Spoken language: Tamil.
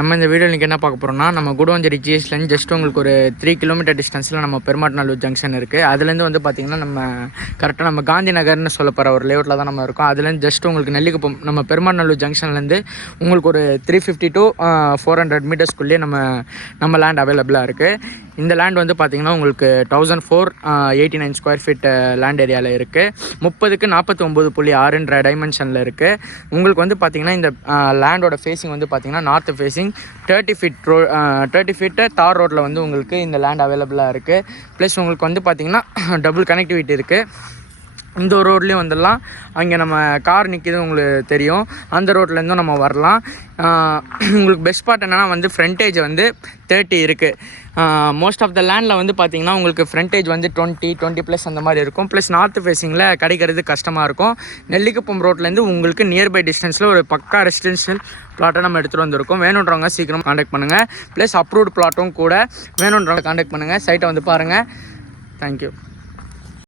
நம்ம இந்த வீடியோ இன்றைக்கி என்ன பார்க்க போகிறோம்னா, நம்ம குடுவாஞ்சேரி ஜிஎஸ்லேருந்து ஜஸ்ட் உங்களுக்கு ஒரு 3 கிலோமீட்டர் டிஸ்டன்ஸில் நம்ம பெருமாட்நல்லூர் ஜங்ஷன் இருக்குது. அதுலேருந்து வந்து பார்த்திங்கன்னா நம்ம கரெக்டாக நம்ம காந்தி நகர்னு சொல்ல போகிற ஒரு லேஅவுட்டில் தான் நம்ம இருக்கோம். அதுலேருந்து ஜஸ்ட் உங்களுக்கு நெல்லிக்குப்பம் நம்ம பெருமாட்நல்லூர் ஜங்ஷன்லேருந்து உங்களுக்கு ஒரு 350 to 400 மீட்டர்ஸ்குள்ளேயே நம்ம லேண்ட் அவைலபிளாக இருக்குது. இந்த லேண்ட் வந்து பார்த்திங்கன்னா உங்களுக்கு 1489 ஸ்கொயர் ஃபீட் லேண்ட் ஏரியாவில் இருக்குது. 30க்கு 49.6ன்ற டைமென்ஷனில் இருக்குது. உங்களுக்கு வந்து பார்த்திங்கன்னா இந்த லேண்டோட ஃபேஸிங் வந்து பார்த்திங்கன்னா நார்த் ஃபேஸிங் 30 ஃபீட்டு தார் ரோட்டில் வந்து உங்களுக்கு இந்த லேண்ட் அவைலபிளாக இருக்குது. ப்ளஸ் உங்களுக்கு வந்து பார்த்திங்கன்னா டபுள் கனெக்டிவிட்டி இருக்குது. இந்த ஒரு ரோட்லேயும் வந்துடலாம். அங்கே நம்ம கார் நிற்கிது உங்களுக்கு தெரியும், அந்த ரோட்லேருந்தும் நம்ம வரலாம். உங்களுக்கு பெஸ்ட் பார்ட் என்னென்னா வந்து ஃப்ரண்டேஜ் வந்து 30 இருக்குது. மோஸ்ட் ஆஃப் த லேண்டில் வந்து பார்த்திங்கன்னா உங்களுக்கு ஃப்ரண்டேஜ் வந்து 20+ அந்த மாதிரி இருக்கும். ப்ளஸ் நார்த் ஃபேஸிங்கில் கிடைக்கிறது கஷ்டமாக இருக்கும். நெல்லிக்குப்பம் ரோட்லேருந்து உங்களுக்கு நியர்பை டிஸ்டன்ஸில் ஒரு பக்கா ரெசிடென்ஷியல் பிளாட்டை நம்ம எடுத்துகிட்டு வந்திருக்கோம். வேணுன்றவங்க சீக்கிரம் காண்டாக்ட் பண்ணுங்கள். ப்ளஸ் அப்ரூவ்டு பிளாட்டும் கூட வேணுன்றவங்க காண்டாக்ட் பண்ணுங்கள். சைட்டை வந்து பாருங்கள். தேங்க்யூ.